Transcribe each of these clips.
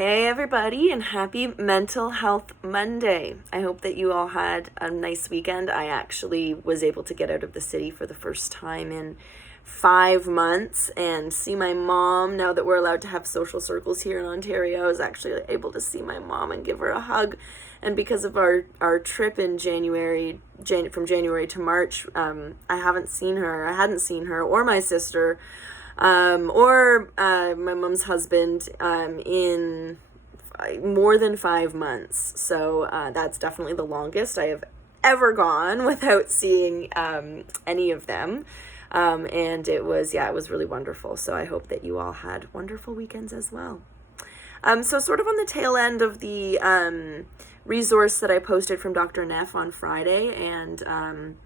Hey everybody, and happy Mental Health Monday. I hope that you all had a nice weekend. I actually was able to get out of the city for the first time in 5 months and see my mom. Now that we're allowed to have social circles here in Ontario, I was actually able to see my mom and give her a hug. And because of our trip in from January to March, I hadn't seen her or my sister or my mom's husband in more than 5 months. So that's definitely the longest I have ever gone without seeing any of them. And it was really wonderful. So I hope that you all had wonderful weekends as well. So sort of on the tail end of the resource that I posted from Dr. Neff on Friday, and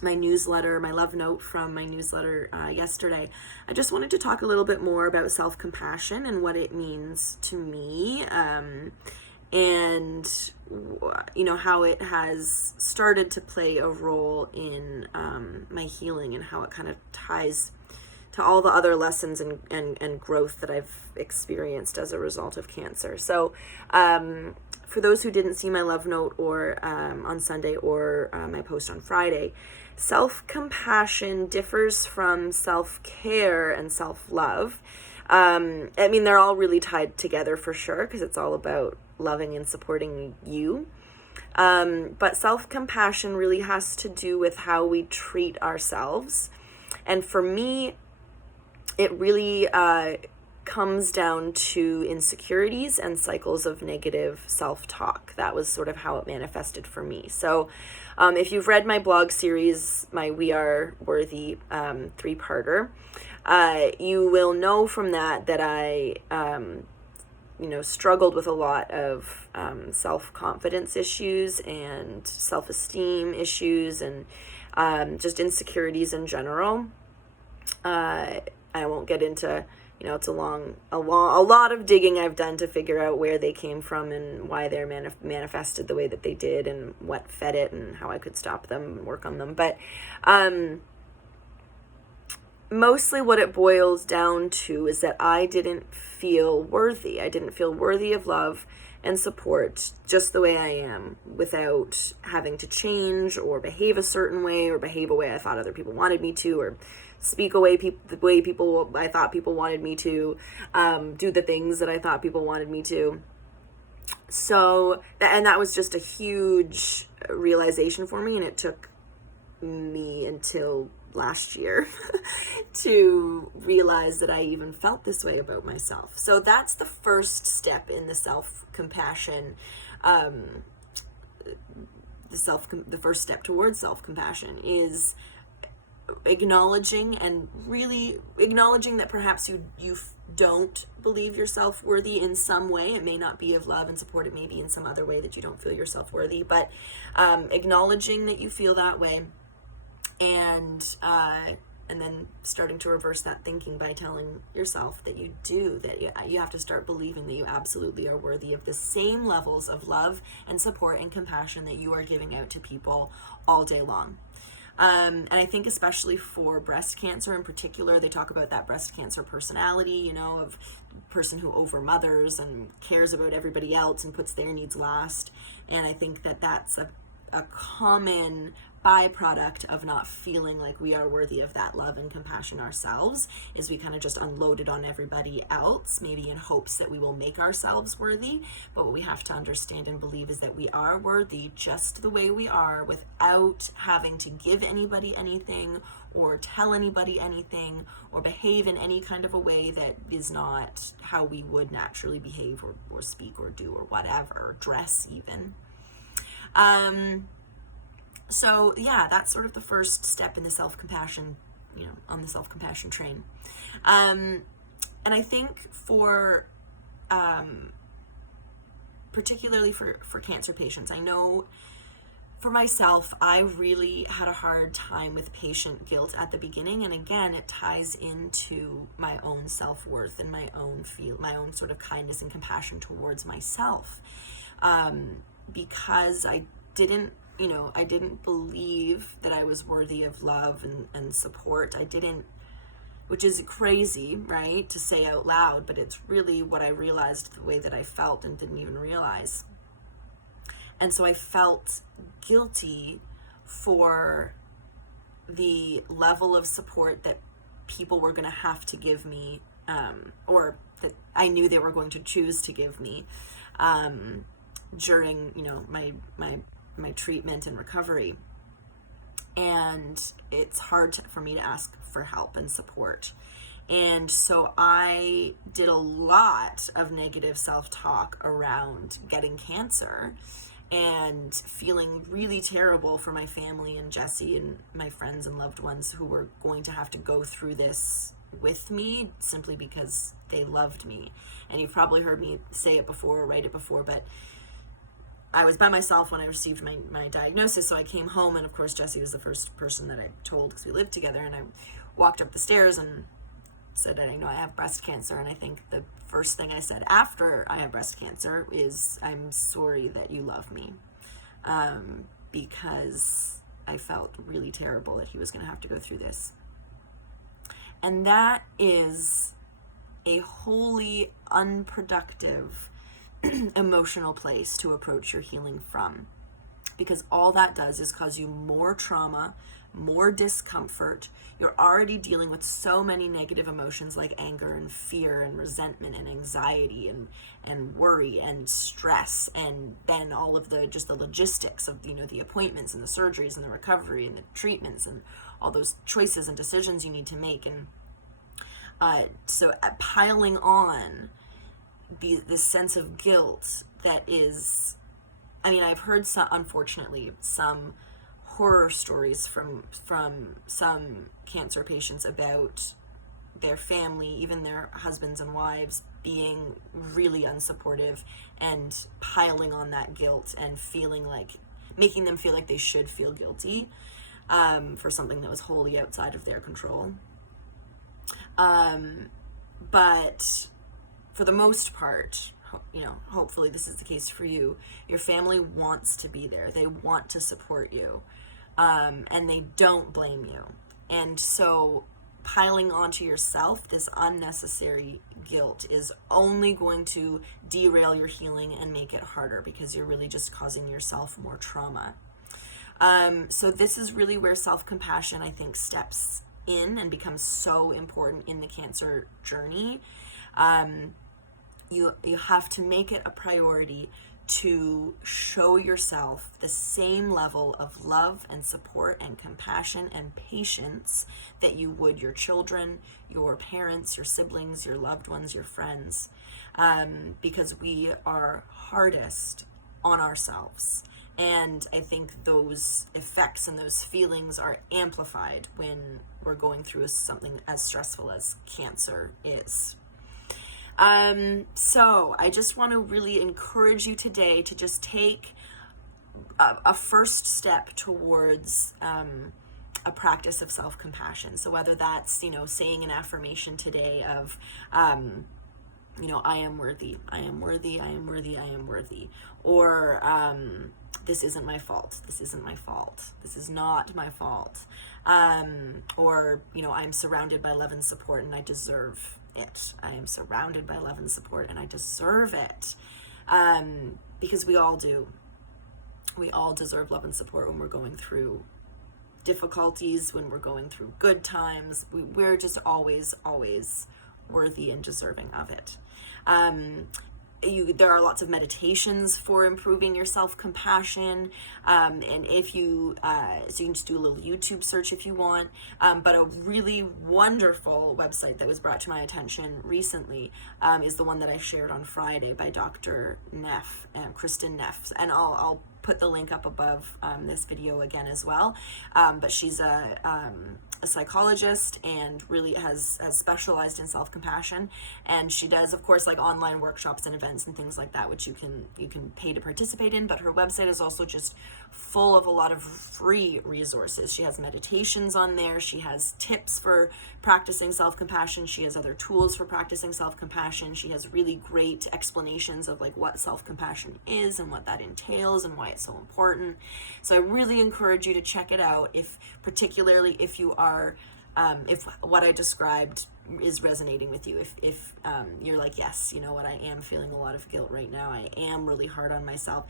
my newsletter, my love note from my newsletter yesterday, I just wanted to talk a little bit more about self-compassion and what it means to me, and how it has started to play a role in my healing, and how it kind of ties to all the other lessons and growth that I've experienced as a result of cancer. So for those who didn't see my love note or on Sunday or my post on Friday, self-compassion differs from self-care and self-love. They're all really tied together for sure, because it's all about loving and supporting you. But self-compassion really has to do with how we treat ourselves. And for me, it really comes down to insecurities and cycles of negative self-talk. That was sort of how it manifested for me. So if you've read my blog series, my We Are Worthy 3-parter, you will know from that I struggled with a lot of self-confidence issues and self-esteem issues, and just insecurities in general. I won't get into, it's a lot of digging I've done to figure out where they came from and why they're manifested the way that they did, and what fed it, and how I could stop them and work on them. But mostly what it boils down to is that I didn't feel worthy. I didn't feel worthy of love and support just the way I am, without having to change or behave a certain way, or behave a way I thought other people wanted me to, or speak the way I thought people wanted me to, do the things that I thought people wanted me to. So, and that was just a huge realization for me, and it took me until last year to realize that I even felt this way about myself. So that's the first step in the self-compassion, the first step towards self-compassion is acknowledging that perhaps you don't believe yourself worthy in some way. It may not be of love and support. It may be in some other way that you don't feel yourself worthy, but acknowledging that you feel that way, and then starting to reverse that thinking by telling yourself that you have to start believing that you absolutely are worthy of the same levels of love and support and compassion that you are giving out to people all day long. And I think especially for breast cancer in particular, they talk about that breast cancer personality, of person who overmothers and cares about everybody else and puts their needs last. And I think that that's a common byproduct of not feeling like we are worthy of that love and compassion ourselves, is we kind of just unload it on everybody else, maybe in hopes that we will make ourselves worthy. But what we have to understand and believe is that we are worthy just the way we are, without having to give anybody anything, or tell anybody anything, or behave in any kind of a way that is not how we would naturally behave, or speak, or do, or whatever, or dress even. So yeah, that's sort of the first step in the self-compassion, on the self-compassion train. And I think for, particularly for cancer patients, I know for myself, I really had a hard time with patient guilt at the beginning. And again, it ties into my own self-worth and my own sort of kindness and compassion towards myself. Because I didn't believe that I was worthy of love and support. I didn't which is crazy, right, to say out loud, but it's really what I realized, the way that I felt and didn't even realize. And so I felt guilty for the level of support that people were going to have to give me, or that I knew they were going to choose to give me during, my treatment and recovery. And it's hard for me to ask for help and support. And so I did a lot of negative self-talk around getting cancer and feeling really terrible for my family and Jesse and my friends and loved ones who were going to have to go through this with me simply because they loved me. And you've probably heard me say it before or write it before, but I was by myself when I received my diagnosis, so I came home, and of course Jesse was the first person that I told because we lived together, and I walked up the stairs and said that I have breast cancer, and I think the first thing I said after I have breast cancer is, I'm sorry that you love me, because I felt really terrible that he was going to have to go through this. And that is a wholly unproductive emotional place to approach your healing from, because all that does is cause you more trauma, more discomfort. You're already dealing with so many negative emotions like anger and fear and resentment and anxiety and worry and stress, and then all of the logistics of the appointments and the surgeries and the recovery and the treatments and all those choices and decisions you need to make. And so piling on this sense of guilt that is, I've heard unfortunately some horror stories from some cancer patients about their family, even their husbands and wives, being really unsupportive and piling on that guilt and making them feel like they should feel guilty for something that was wholly outside of their control. But for the most part, hopefully this is the case for you, your family wants to be there. They want to support you, and they don't blame you. And so piling onto yourself this unnecessary guilt is only going to derail your healing and make it harder, because you're really just causing yourself more trauma. So this is really where self-compassion, I think, steps in and becomes so important in the cancer journey. You have to make it a priority to show yourself the same level of love and support and compassion and patience that you would your children, your parents, your siblings, your loved ones, your friends, because we are hardest on ourselves. And I think those effects and those feelings are amplified when we're going through something as stressful as cancer is. So I just want to really encourage you today to just take a first step towards a practice of self-compassion. So whether that's, saying an affirmation today of, I am worthy, I am worthy, I am worthy, I am worthy. Or this isn't my fault, this isn't my fault, this is not my fault. Or, I'm surrounded by love and support and I deserve it. I am surrounded by love and support and I deserve it. Because we all do. We all deserve love and support when we're going through difficulties, when we're going through good times. We're just always worthy and deserving of it. There are lots of meditations for improving your self-compassion, and if you so you can just do a little YouTube search if you want, but a really wonderful website that was brought to my attention recently is the one that I shared on Friday by Dr. Neff, Kristen Neff, and I'll put the link up above this video again as well, but she's a psychologist and really has specialized in self-compassion, and she does, of course, like online workshops and events and things like that, which you can pay to participate in. But her website is also just full of a lot of free resources. She has meditations on there, she has tips for practicing self-compassion, she has other tools for practicing self-compassion, she has really great explanations of like what self-compassion is and what that entails and why it's so important. So I really encourage you to check it out, particularly if you are if what I described is resonating with you, if you're like, yes, you know what, I am feeling a lot of guilt right now, I am really hard on myself,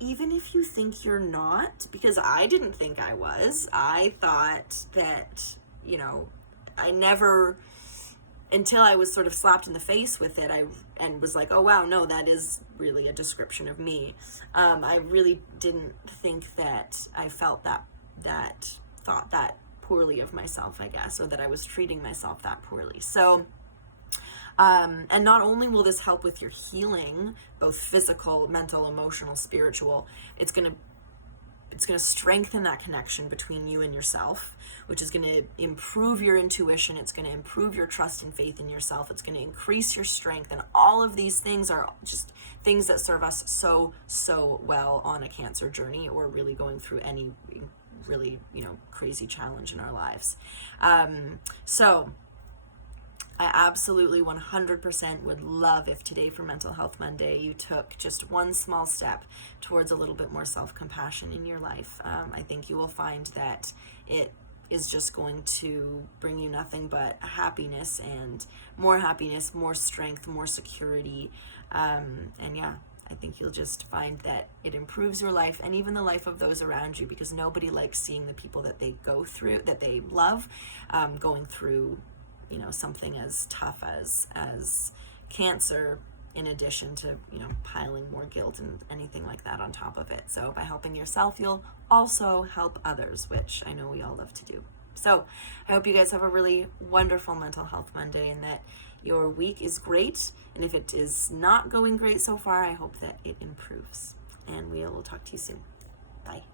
even if you think you're not, because I didn't think I was. I thought that, you know, I never, until I was sort of slapped in the face with it, and was like, oh wow, no, that is really a description of me. I really didn't think that I felt thought that poorly of myself, I guess, or that I was treating myself that poorly. So, and not only will this help with your healing, both physical, mental, emotional, spiritual, it's going to strengthen that connection between you and yourself, which is going to improve your intuition. It's going to improve your trust and faith in yourself. It's going to increase your strength. And all of these things are just things that serve us so, so well on a cancer journey, or really going through any really, you know, crazy challenge in our lives. So I absolutely 100% would love if today for Mental Health Monday you took just one small step towards a little bit more self-compassion in your life. I think you will find that it is just going to bring you nothing but happiness, more strength, more security. And yeah, I think you'll just find that it improves your life and even the life of those around you, because nobody likes seeing the people that they go through, that they love, going through, you know, something as tough as cancer, in addition to, you know, piling more guilt and anything like that on top of it. So by helping yourself, you'll also help others, which I know we all love to do. So I hope you guys have a really wonderful Mental Health Monday, and that your week is great. And if it is not going great so far, I hope that it improves. And we will talk to you soon. Bye.